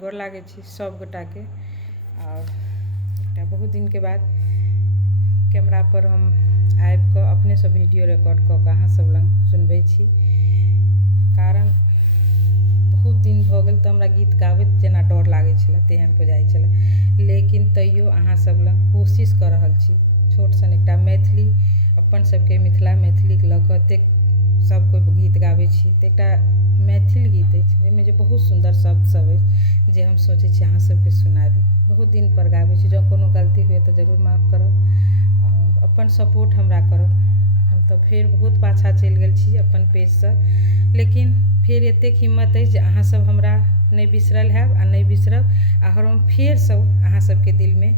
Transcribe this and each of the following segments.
गोर लागै छी सब गोटा के। और एकटा बहुत दिन के बाद कैमरा पर हम आबि कऽ अपने से वीडियो रिकॉर्ड कऽ कऽ अहाँ सब लग सुनबै छी। कारण बहुत दिन भऽ गेल तऽ हमरा गीत गाबैत जेना डर लागै छलै तेहन बुझाइ छलै, लेकिन तैयो अहाँ सब लग कोशिश कऽ रहल छी। छोट सन एकटा मैथिली अपन सबके मिथिला मैथिलीके लऽ कऽ एतेक सब कोइ गीत गाबै छी तऽ एकटा मैथिल गीत अछि जाहिमे जे बहुत सुन्दर शब्द सब अछि जे हम सोचै छी अहाँ सबके सुनाबी। बहुत दिन पर गाबै छी, जँ कोनो गलती हुए तऽ जरूर माफ करब और अपन सपोर्ट हमरा करब। हम तऽ फेर बहुत पाछाँ चलि गेल छी अपन पेजसँ, लेकिन फेर एतेक हिम्मत अछि जे अहाँ सब हमरा नहि बिसरल हैब आ नहि बिसरब और हम फेरसँ अहाँ सबके दिलमे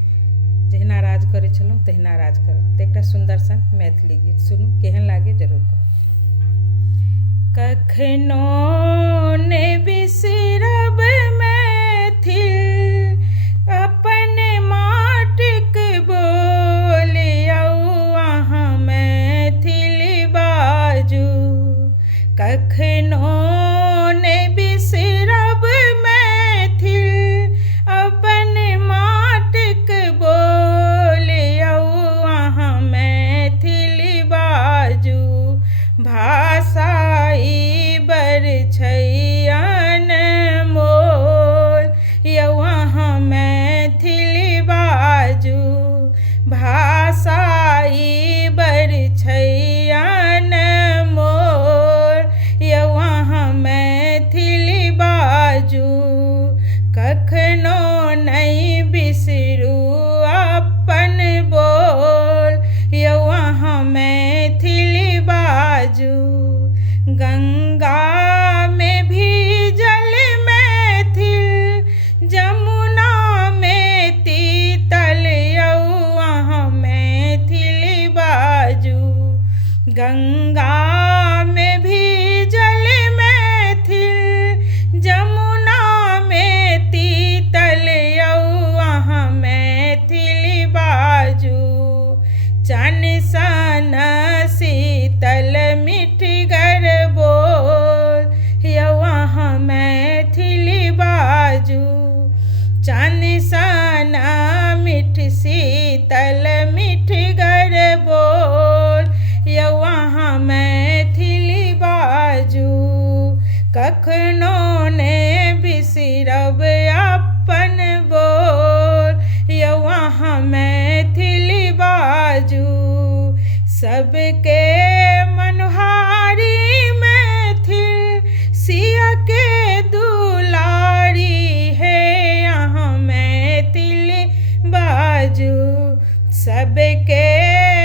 जहिना राज करै छलहुँ तहिना राज करब। तऽ एकटा सुन्दर सन मैथिली गीत सुनू, केहन लागे जरूर कहब। कखनो नहि बिसरब मैथिल अपन माटिक बोल, यौ अहाँ मैथिल बाजू। कखनो नहि बिसरब मैथिल अपन माटिक बोल, यौ अहाँ मैथिल बाजू। भाषा ई बड़ छै अनमोल, यौ अहाँ मैथिल बाजू। भाषा ई बड़ छै अनमोल, यौ अहाँ मैथिल बाजू। कखनो नहि बिसरू अपन बोल, यौ अहाँ मैथिल बाजू। गंगा में भीजल मैथिल, जमुना में तीतल, यौ अहाँ मैथिल बाजू। गंगा में भीजल मैथिल, जमुना में तीतल, यौ अहाँ मैथिल बाजू। चन सन शीतल मिठगर बोल, यौ अहाँ मैथिल बाजू। चन सन मिठ शीतल मिठगर बोल, यौ अहाँ मैथिल बाजू। कखनो नहि बिसरब अपन बोल, यौ अहाँ मैथिल बाजू। सबके मनहारी मैथिल, सिया के दुलारी है, अहाँ मैथिल बाजू। सबके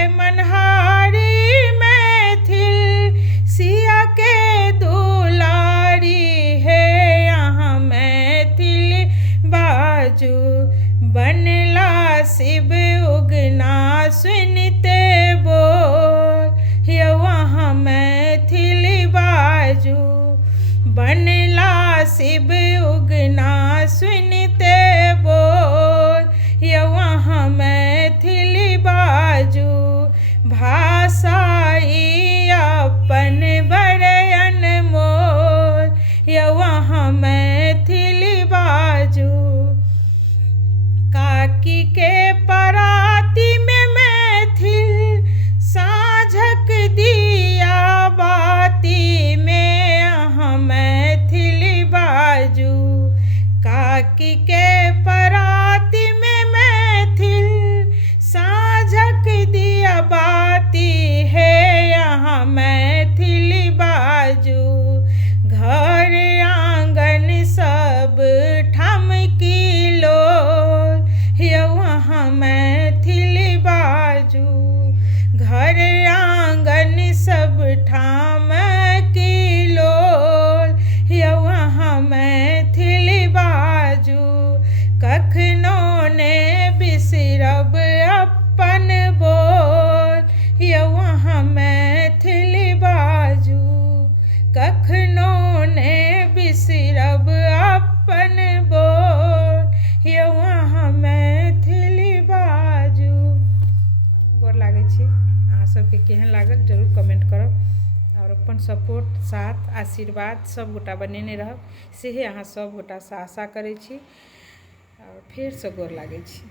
मनहारी मैथिल, सिया के दुलारी है, अहाँ मैथिल बाजू। बनला शिव उगना सुनते बोल, यौ अहाँ मैथिल बाजू। बनला शिव उगना सुनते बोल, यौ अहाँ मैथिल बाजू। भाषा ई अपन बड़ अनमोल, यौ अहाँ मैथिल बाजू। काकी के पराती में मैथिल, साँझक दिया बाती में अहाँ मैथिल बाजू। काकी के पराती में मैथिल, साँझक दिया बाती है, अहाँ मैथिल बाजू। घर आंगन सब ठाम किलोल, यौ अहाँ मैथिल बाजू। घर आंगन सब ठाम किलोल, यौ अहाँ मैथिल बाजू। कखनो नहि बिसरब अपन बोल, यौ अहाँ मैथिल बाजू। कखनो नहि बिसरब अपन बोल, यौ अहाँ मैथिल बाजू। गोर लागै छी, अहाँ सबके केहन लागल जरूर कमेंट करब। और अपन सपोर्ट साथ आशीर्वाद सब गोटा बनेने रहब सेहे अहाँ सब गोटा से आशा करै छी और फेर से गोर लागै छी।